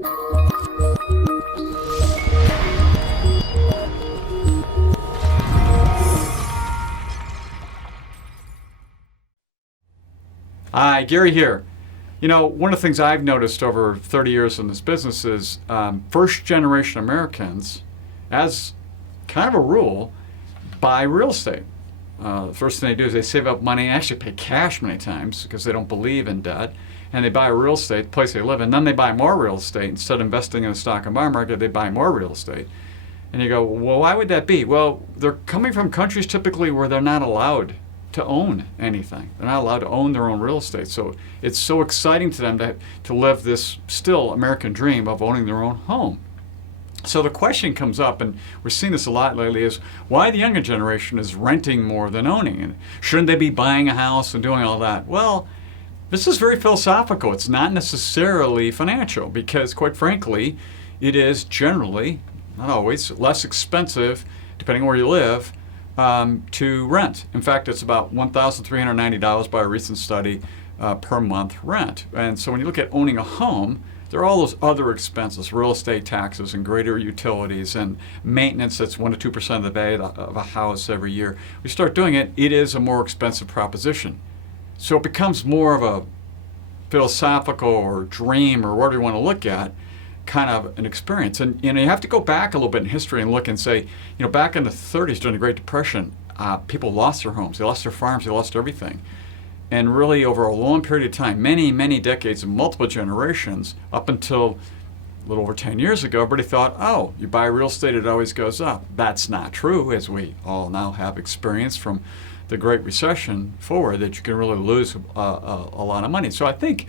Hi, Gary here. One of the things I've noticed over 30 years in this business is first generation Americans, as kind of a rule, buy real estate. The first thing they do is they save up money and actually pay cash many times because they don't believe in debt. And they buy real estate, the place they live in. Then they buy more real estate. Instead of investing in the stock and bond market, they buy more real estate. And you go, well, why would that be? Well, they're coming from countries typically where they're not allowed to own anything. They're not allowed to own their own real estate. So it's so exciting to them to live this still American dream of owning their own home. So the question comes up, and we're seeing this a lot lately, is why the younger generation is renting more than owning? And shouldn't they be buying a house and doing all that? Well, this is very philosophical. It's not necessarily financial because, quite frankly, it is generally, not always, less expensive, depending on where you live, to rent. In fact, it's about $1,390 by a recent study per month rent. And so when you look at owning a home, there are all those other expenses, real estate taxes and greater utilities and maintenance that's 1% to 2% of the value of a house every year. We start doing it, it is a more expensive proposition. So it becomes more of a philosophical or dream or whatever you want to look at, kind of an experience. And you have to go back a little bit in history and look and say, back in the 30s during the Great Depression, people lost their homes, they lost their farms, they lost everything. And really over a long period of time, many, many decades and multiple generations, up until a little over 10 years ago, everybody thought, oh, you buy real estate, it always goes up. That's not true, as we all now have experience from the Great Recession forward, that you can really lose a lot of money. So I think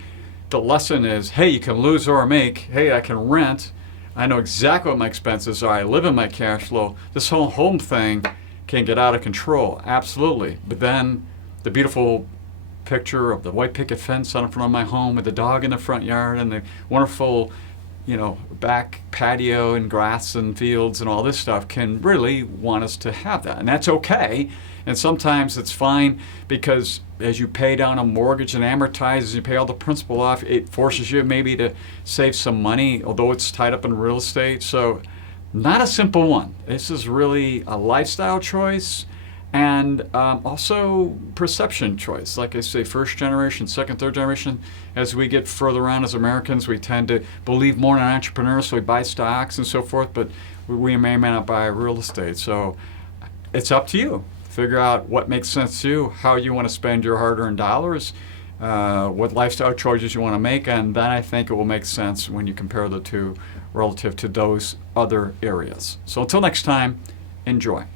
the lesson is, hey, you can lose or make. Hey, I can rent. I know exactly what my expenses are. I live in my cash flow. This whole home thing can get out of control, absolutely. But then the beautiful picture of the white picket fence out in front of my home with the dog in the front yard and the wonderful, back patio and grass and fields and all this stuff can really want us to have that. And that's okay. And sometimes it's fine because as you pay down a mortgage and amortize, you pay all the principal off, it forces you maybe to save some money, although it's tied up in real estate. So not a simple one. This is really a lifestyle choice and also perception choice. Like I say, first generation, second, third generation, as we get further on as Americans, we tend to believe more in entrepreneurs, so we buy stocks and so forth, but we may or may not buy real estate. So it's up to you. Figure out what makes sense to you, how you want to spend your hard-earned dollars, what lifestyle choices you want to make, and then I think it will make sense when you compare the two relative to those other areas. So until next time, enjoy.